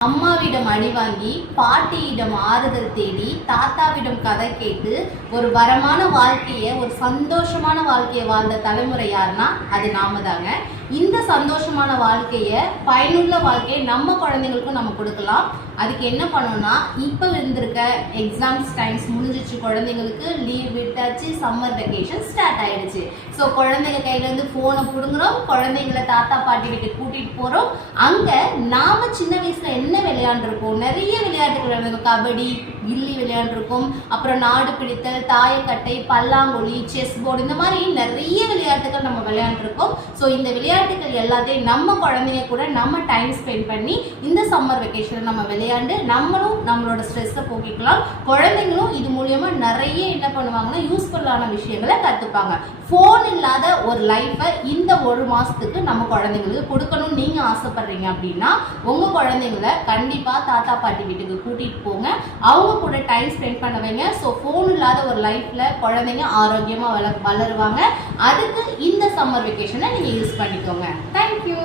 அம்மாவிடம் அடி வாங்கி பாட்டியிடம் ஆறுதல் தேடி தாத்தாவிடம் கதை கேட்டு ஒரு வரமான வாழ்க்கையை ஒரு சந்தோஷமான வாழ்க்கையை வாழ்ந்த தலைமுறை யாருன்னா அது நாம தாங்க. இந்த சந்தோஷமான வாழ்க்கையை பயனுள்ள வாழ்க்கையை நம்ம குழந்தைங்களுக்கும் நம்ம கொடுக்கலாம். அதுக்கு என்ன பண்ணணும்னா இப்போ இருந்திருக்க எக்ஸாம்ஸ் டைம்ஸ் முடிஞ்சிச்சு, குழந்தைங்களுக்கு லீவ் விட்டாச்சு, சம்மர் வெக்கேஷன் ஸ்டார்ட் ஆயிடுச்சு. ஸோ குழந்தைங்க கையிலேருந்து ஃபோனை பிடுங்குறோம், குழந்தைங்களை தாத்தா பாட்டி வீட்டுக்கு கூட்டிகிட்டு போகிறோம். அங்கே நாம் சின்ன வயசில் என்ன விளையாண்டுருக்கோம், நிறைய விளையாட்டுகள் விளையாண்டுருக்கோம். கபடி, கில்லி விளையாண்டுருக்கோம், அப்புறம் நாடு பிடித்தல், தாயக்கட்டை, பல்லாங்குழி, செஸ் போர்டு, இந்த மாதிரி நிறைய விளையாட்டுகள் நம்ம விளையாண்டுருக்கோம். ஸோ இந்த விளையாட்டுகள் எல்லாத்தையும் நம்ம குழந்தைங்க கூட நம்ம டைம் ஸ்பெண்ட் பண்ணி இந்த சம்மர் வெக்கேஷனை நம்ம விளையாண்டு நம்மளும் நம்மளோட ஸ்ட்ரெஸ்ஸை போக்கிக்கலாம். குழந்தைங்களும் இது மூலியமா நிறைய என்ன பண்ணுவாங்கன்னா யூஸ்ஃபுல்லான விஷயங்களை கற்றுப்பாங்க. ஃபோன் இல்லாத ஒரு லைஃப்பை இந்த ஒரு மாதத்துக்கு நம்ம குழந்தைங்களுக்கு கொடுக்கணும்னு நீங்கள் ஆசைப்படுறீங்க அப்படின்னா உங்கள் குழந்தைங்கள கண்டிப்பாக தாத்தா பாட்டி வீட்டுக்கு கூட்டிகிட்டு போங்க, அவங்க கூட டைம் ஸ்பெண்ட் பண்ண வைங்க. ஸோ ஃபோன் இல்லாத ஒரு லைஃப்பில் குழந்தைங்க ஆரோக்கியமாக வளருவாங்க. அதுக்கு இந்த சம்மர் வெக்கேஷனை நீங்கள் யூஸ் பண்ணிக்கோங்க. தேங்க்யூ.